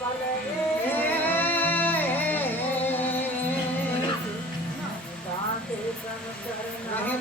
नहीं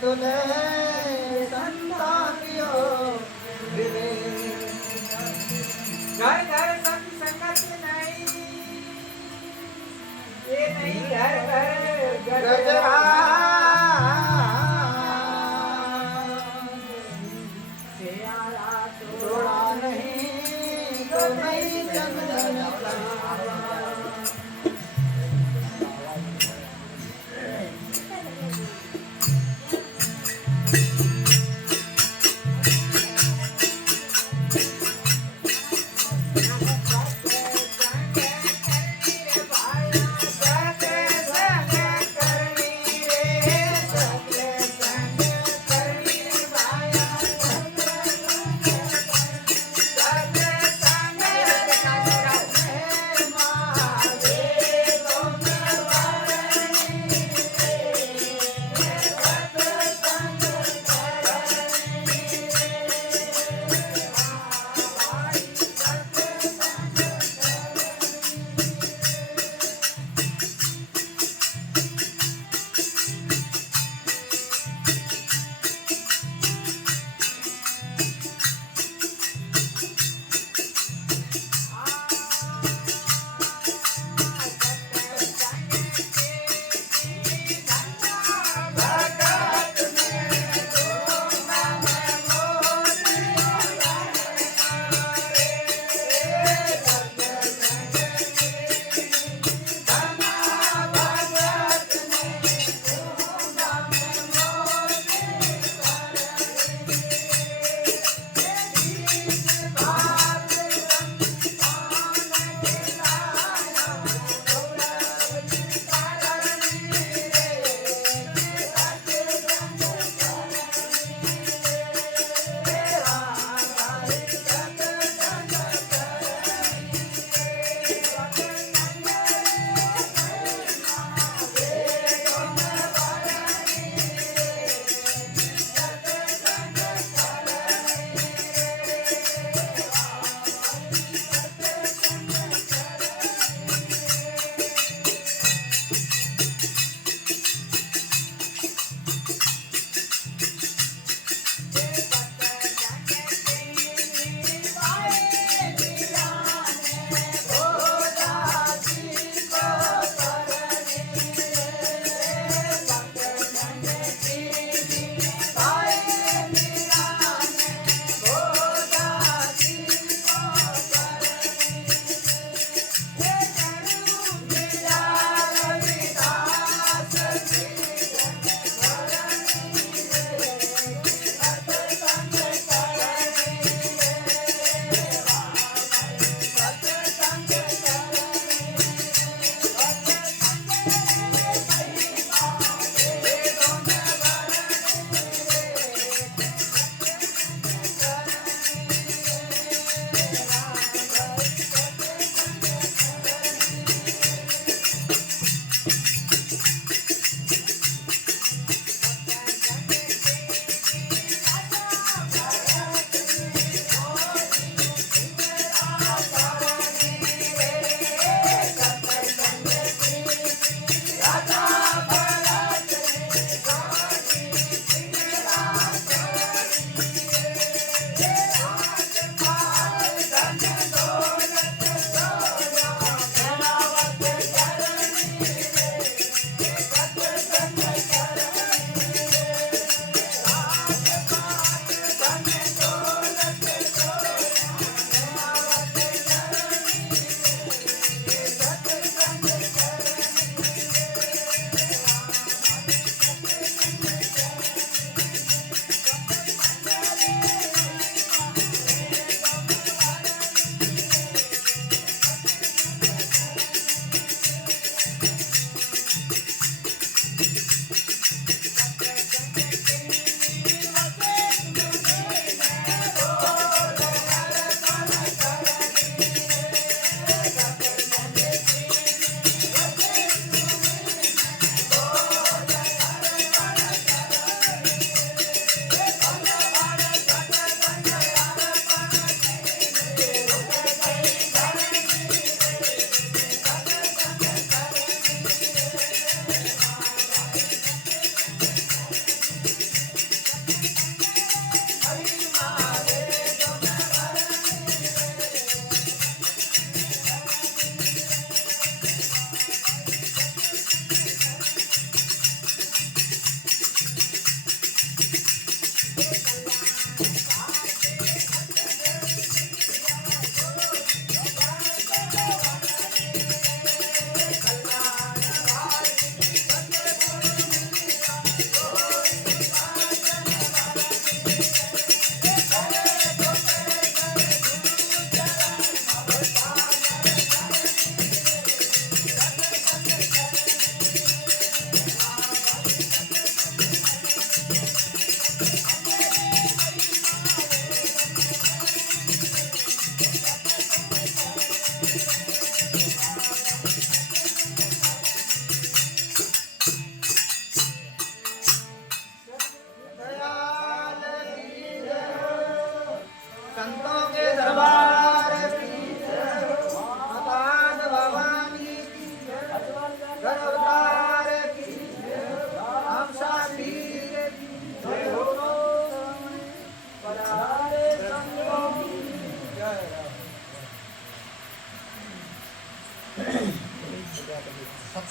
तुले संतानियो घर घर संग संगत नहीं, ये नहीं घर घर गजरा थोड़ा नहीं तो नहीं चंदन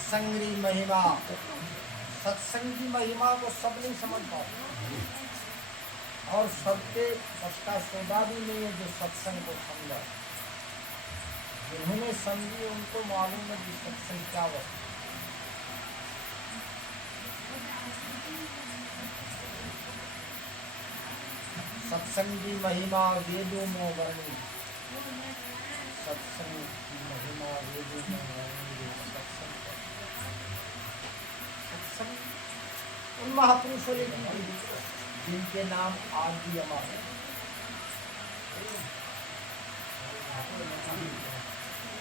सत्संग की महिमा, सत्संग की महिमा को सब नहीं समझ पाते, और सबके सबका सौदा भी नहीं है जो सत्संग को समझा। जिन्होंने समझी उनको मालूम है कि सत्संग क्या वस्तु। सत्संग की महिमा वेदों में वर्णित, सत्संग की महिमा वेदों में वर्णित। सत्संग उन महापुरुषों ने की जिनके नाम आज भी अमर है।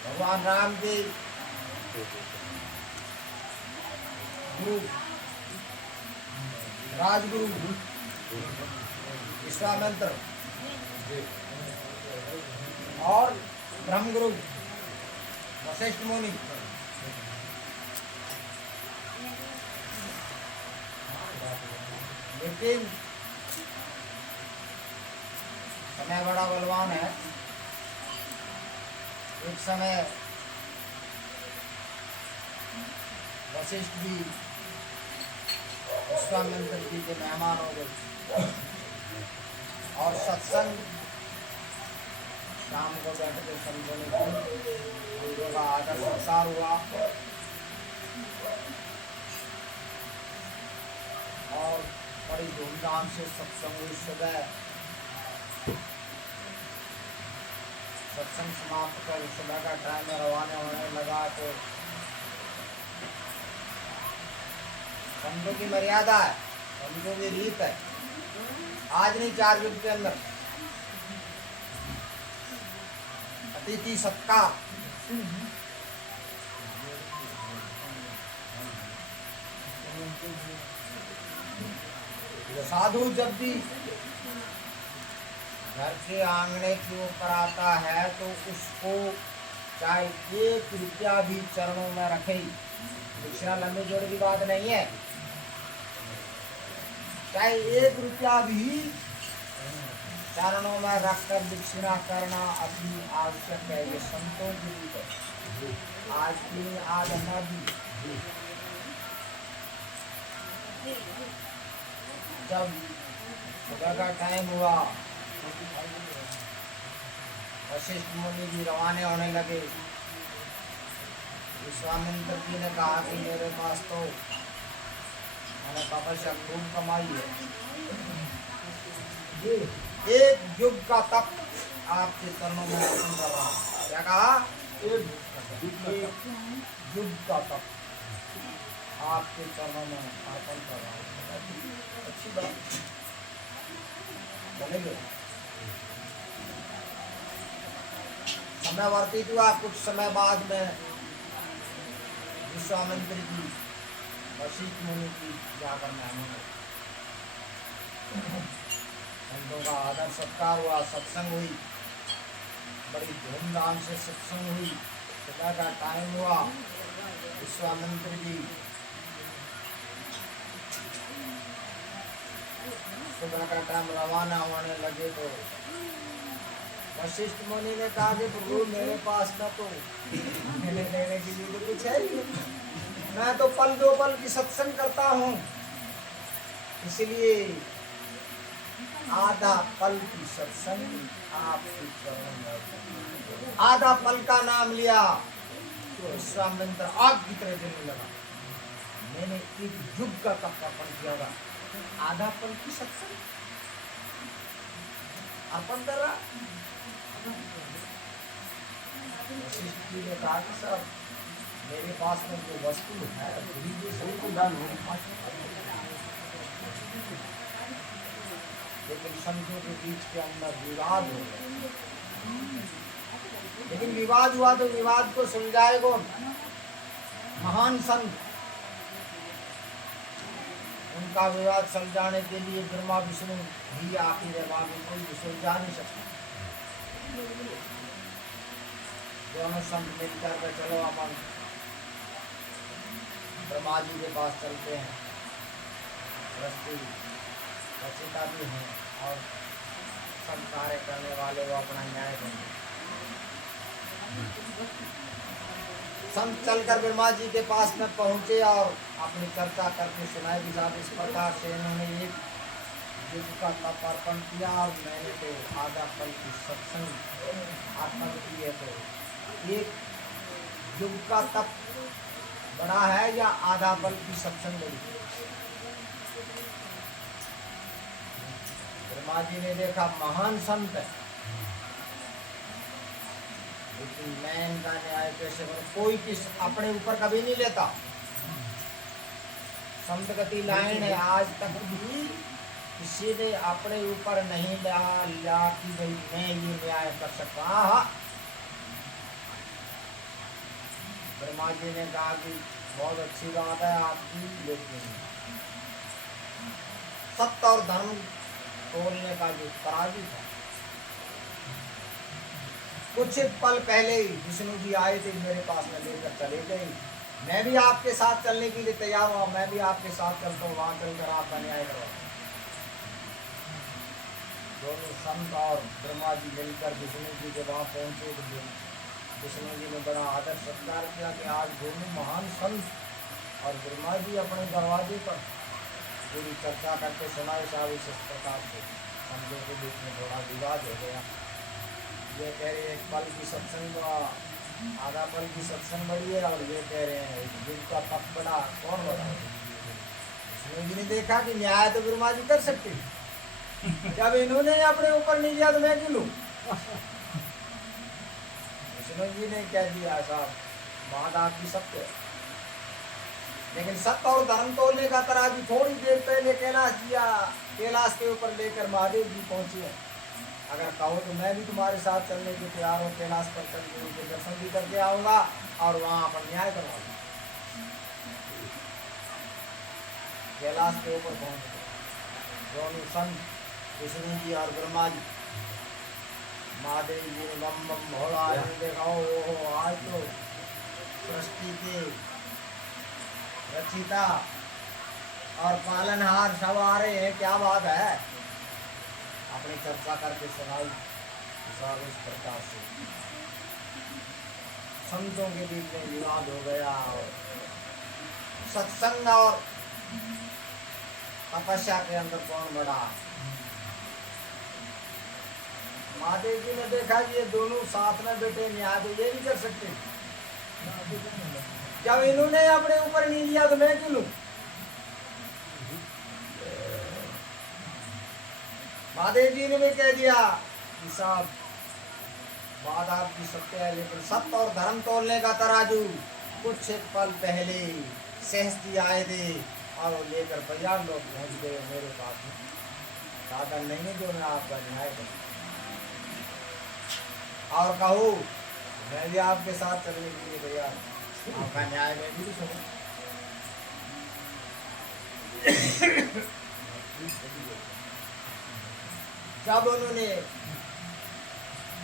भगवान रामदेव गुरु, राजगुरु विश्वामित्र और ब्रह्मगुरु वशिष्ठ मुनि, लेकिन समय बड़ा बलवान है। एक समय वशिष्ठ भी विश्वामित्र जी के मेहमान हो गए और सत्संग शाम को बैठ के समझने का आदर सत्कार हुआ और बड़ी धूमधाम से सत्संग हुई। सुबह सत्संग समाप्त कर सुबह का टाइम में रवाना होने लगा तो संतों की मर्यादा है, संतों की रीत है, आज नहीं 4 युग के अंदर अतिथि सत्कार। साधु जब भी घर के आंगने के ऊपर आता है तो उसको चाहे 1 रुपया भी चरणों में रखे, दक्षिणा लंबे जोड़ की बात नहीं है, चाहे 1 रुपया भी चरणों में रखकर दक्षिणा करना अति आवश्यक है। ये संतों की रीत है, आज की आज न भी। जब सुबह का टाइम हुआ वशिष्ठ मुनि जी रवाने होने लगे। विश्वामित्र जी ने कहा कि मेरे पास तो मैंने तपस्या खूब कमाई है, 1 युग का तप आपके चरणों में अर्पण कर रहा हूँ। क्या कहा? 1 युग का तप आपके चरणों में अर्पण कर रहा हूँ। अच्छी बात बोलेंगे। समय वर्तित हुआ। कुछ समय बाद में विश्वामित्र जी वशिष्ठ मुनि की जाकर मेहमान हुए। संतों का आदर सत्कार हुआ, सत्संग हुई, बड़ी धूमधाम से सत्संग हुई। सुबह का टाइम हुआ, विश्वामित्र जी सुबह का टाइम रवाना होने लगे तो वशिष्ठ मुनि ने कहा कि प्रभु मेरे पास न तो लेने देने के लिए तो कुछ है ही नहीं, मैं तो पल दो पल की सत्संग करता हूँ, इसलिए आधा पल की सत्संग आपके चरणों में। आधा पल का नाम लिया तो विश्वामित्र आग की तरह जलने लगा। मैंने 1 युग का तप अर्पण किया था, आधा पल की सत्संग अर्पण कर रहा। वशिष्ठ जी ने कहा कि साहब मेरे पास में जो वस्तु है लेकिन संतों के बीच के अंदर विवाद हो गया। लेकिन विवाद हुआ तो विवाद को सुलझाए कौन? महान संत। उनका विवाद सुलझाने के लिए ब्रह्मा विष्णु भी आखिर है, बाकी कोई सुलझा नहीं सकता। दोनों संत मिलकर के चलो अपन ब्रह्मा जी के पास चलते हैं, रस्ते रचयिता भी हैं और सब कार्य करने वाले वो अपना न्याय करेंगे। संत चलकर ब्रह्मा जी के पास में पहुंचे और अपनी चर्चा करके सुनाए कि साहब इस प्रकार से इन्होंने एक युग का तप अर्पण किया और मैंने तो आधा फल की सत्संग अर्पण की है, तो एक युग का तप बड़ा है या आधा फल की सत्संग बड़ी है? ब्रह्मा जी ने देखा महान संत है, लेकिन मैं इनका न्याय कैसे करूं? कोई किस अपने ऊपर कभी नहीं लेता। संत गति लाइन है, आज तक भी किसी ने अपने ऊपर नहीं लिया कि भाई मैं ये न्याय कर सकता। हाँ, ब्रह्मा जी ने कहा कि बहुत अच्छी बात है आपकी, लेकिन सत्य और धर्म तोलने का जो तराजू था, कुछ पल पहले ही विष्णु जी आए थे, मेरे पास में लेकर चले गए। मैं भी आपके साथ चलने के लिए तैयार हुआ, मैं भी आपके साथ चलता हूँ, वहां चलकर आपका न्याय करो। दोनों संत और ब्रह्मा जी मिलकर विष्णु जी के वहां पहुंचे तो विष्णु जी ने बड़ा आदर सत्कार किया कि आज दोनों महान संत और ब्रह्मा जी अपने दरवाजे पर पूरी चर्चा करके सुनाए। साहब इस प्रकार से संतों के बीच में थोड़ा विवाद हो गया। ये कह रहे हैं एक पल की सत्संग आधा पल की सत्संग बड़ी है, और ये कह रहे हैं युग का तप बड़ा, कौन बड़ा? विष्णु जी ने देखा कि न्याय तो ब्रह्मा जी कर सकते, जब इन्होंने अपने ऊपर नहीं लिया तो मैं क्यों लूं? विष्णु जी ने कह दिया साहब बात आपकी सत्य है, लेकिन सत्य और धर्म तोलने का तराजू थोड़ी देर पहले कैलाश के ऊपर लेकर महादेव जी पहुंचे हैं। अगर कहो तो मैं भी तुम्हारे साथ चलने के तैयार हूँ, कैलाश पर चल के उनके दर्शन भी करके आऊंगा और वहां अपन न्याय करवाऊंगा। कैलाश के ऊपर पहुंच गए दोनों संत विष्णु जी और ब्रह्मा जी। महादेव जी ने बम बम भोला देखा, ओ आज तो सृष्टि के रचिता और पालनहार सब आ रहे हैं, क्या बात है? अपनी चर्चा करके सुनाई। इस प्रकार से संतों के बीच में विवाद हो गया और सत्संग और तपस्या के अंदर कौन बड़ा? महादेव जी ने देखा कि ये दोनों साथ में बैठे, न्याय तो ये नहीं कर सकते। जब इन्होंने अपने ऊपर नहीं लिया तो मैं क्यों लूं? महादेव जी ने भी कह दिया कि साहब बात आपकी सत्य है, लेकिन सत्य और धर्म तोलने का तराजू कुछ एक पल पहले सहस जी आए थे और वो लेकर 50 लोग पहुंच गए मेरे पास में। साधन नहीं है जो मैं आपका न्याय करूं, और कहूँ मैं भी आपके साथ चलने के लिए तैयार हूं, आपका न्याय मैं भी सुनूं। जब उन्होंने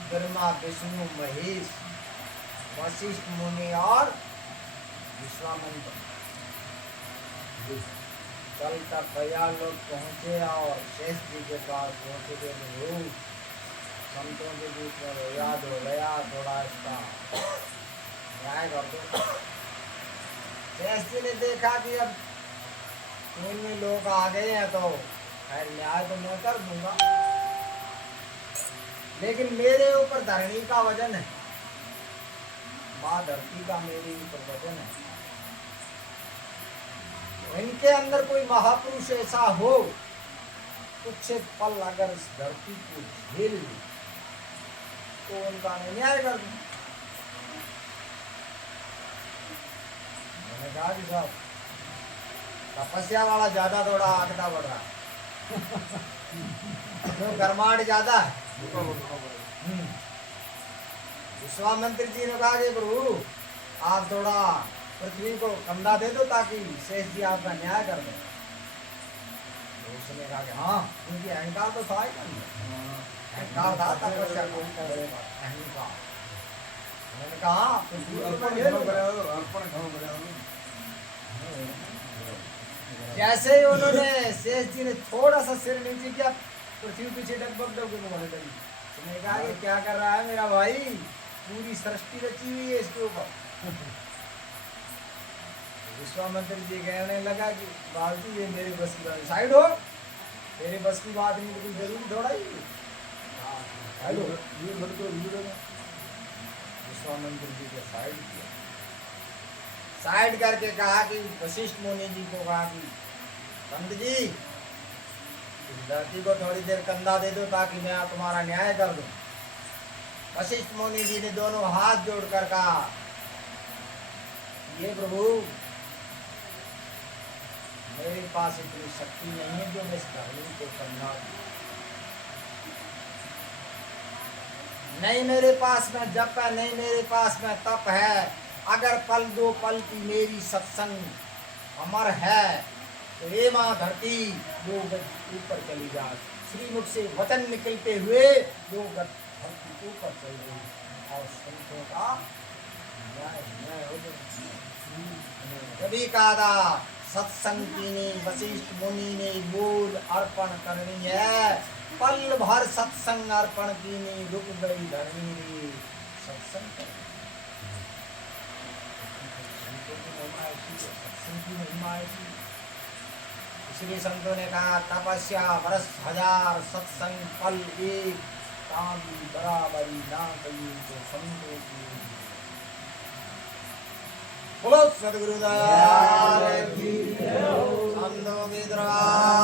ब्रह्मा विष्णु महेश वशिष्ठ मुनि और विश्वामित्र चलकर 50 लोग पहुंचे और शेष जी के पास पहुंचे थे, संतों के बीच में याद हो गया, थोड़ा इसका न्याय कर दो। शेष जी ने देखा कि अब इनमें लोग आ गए हैं तो खैर न्याय तो मैं कर दूंगा, लेकिन मेरे ऊपर धरणी का वजन है, माँ धरती का मेरे ऊपर वजन है। इनके अंदर कोई महापुरुष ऐसा हो, कुछ एक पल अगर इस धरती को झेल ली तो उनका मैं न्याय कर दूं। मैंने कहा कि साहब तपस्या वाला ज्यादा थोड़ा आगता बढ़ रहा तो गरमाहट ज्यादा है। विश्वामित्र जी ने कहा कि प्रभु आप थोड़ा पृथ्वी को कंधा दे दो ताकि शेष जी आपका न्याय कर दे। तो उसने कहा कि हाँ, क्योंकि अहंकार तो था ही नहीं, अहंकार था तपस्या को करेगा, अहंकार। मैंने कहा पृथ्वी को ले लो। जैसे ही उन्होंने शेष जी ने थोड़ा सा सिर नीचे किया, पृथ्वी पीछे डगबग होने लगी। उसने कहा कि क्या कर रहा है मेरा भाई, पूरी सृष्टि रची हुई है इसके ऊपर, विश्वामित्र जी कहने लगा कि बाबू ये मेरे बस की बात, साइड हो, तेरे बस की बात नहीं, बिल्कुल जरूरी थोड़ा ही। साइड हो, विश्वामित्र जी को साइड किया, साइड करके कहा कि वशिष्ठ मुनि जी को कहा कि पंत जी धरती को थोड़ी देर कंधा दे दो ताकि मैं तुम्हारा न्याय कर दूं। वशिष्ठ मुनि जी ने दोनों हाथ जोड़कर कहा, ये प्रभु मेरे पास इतनी शक्ति नहीं है जो मैं इस धरती को कंधा दूं, नहीं मेरे पास में जप है, नहीं मेरे पास में तप है। अगर पल दो पल की मेरी सत्संग अमर है तो ये माँ धरती 2 गज ऊपर चली जाए। श्रीमुख से वचन निकलते हुए 2 गज धरती ऊपर चल गई और संतों का न्याय हो गया। कभी कहा सत्संग कीनी वशिष्ठ मुनि ने बोल अर्पण करनी है, पल भर सत्संग अर्पण कीनी रुक गई धरनी रे सत्संग करनी। सत्संग की महिमा ऐसी, इसलिए संतों ने कहा तपस्या वर्ष 1000 सत्संग पल एक, कामी बराबरी ना कही तो संतों की। बोलो सद्गुरु दयाल की, संतों की दरबार